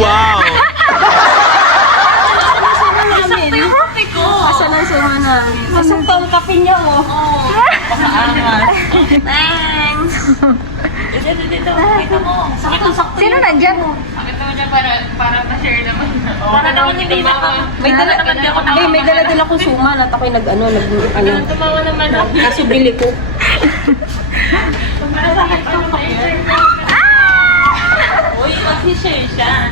Wow! Asan ang suma namin? Asan pa ang kape niya mo? Thanks! Dito, kita mo. Sakit-sakto. Sino nandyan? Sakit naman dyan para ma-share naman. Para naman hindi na may dala naman din ako. Hindi, may dala din akong suma at ako'y nag-ano. Tumawa naman ako. Kaso bili ko. Uy, mag-share siya.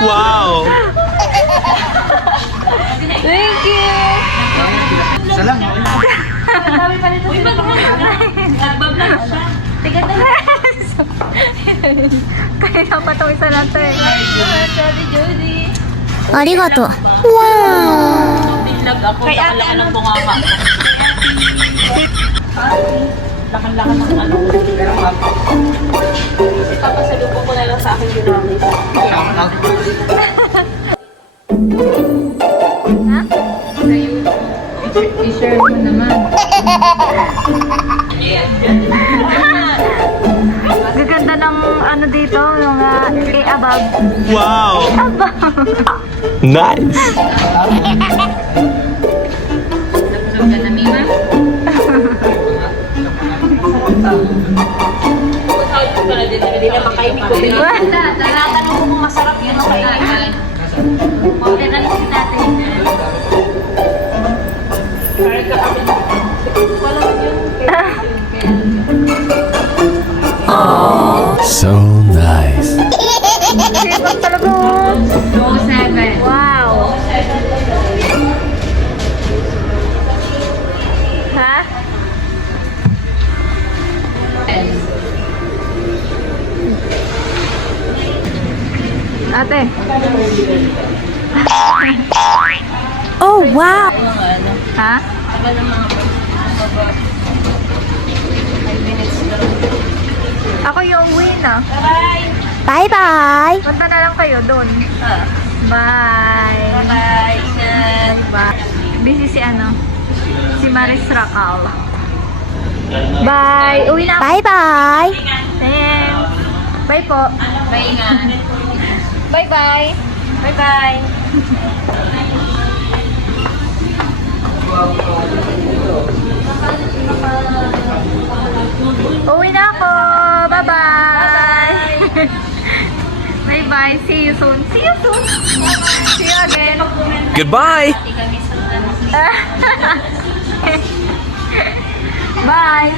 Wow! Thank you! Isa lang. Uy, nagbablog siya. Tiga na. Kaya dapat ako isa lang to eh. Sorry, Judy. ありがとう。わ Binlog ako, lakan-lakan ng bungaka. Lakan-lakan ng ano. Papasalubo ko na lang sa akin ginamit. I-share mo naman. Gaganda ng ano dito, yung above. Wow! Nice! Napusog ka na, Mima? Hindi na makaibig ko. Tinatanong ko kung masarap yun makaibig. Pagkakalit natin. So nice. Sipag talaga. 207. Wow. Ha? Ate. お。Oh, wow. Ha? Tagal ng mga Ako yung uwi na. バイバイ。 Punta na lang kayo doon. Bye. Bye. Ingat. Bye. Busy si ano? Si Maris Racal. Bye. Uwi na ako. バイバイ。 Thanks. Bye po. Bye, ingat. Bye-bye. Bye-bye. Uwi na ako. Bye-bye. Bye-bye. See you soon. See you soon. See you again. Goodbye! Bye.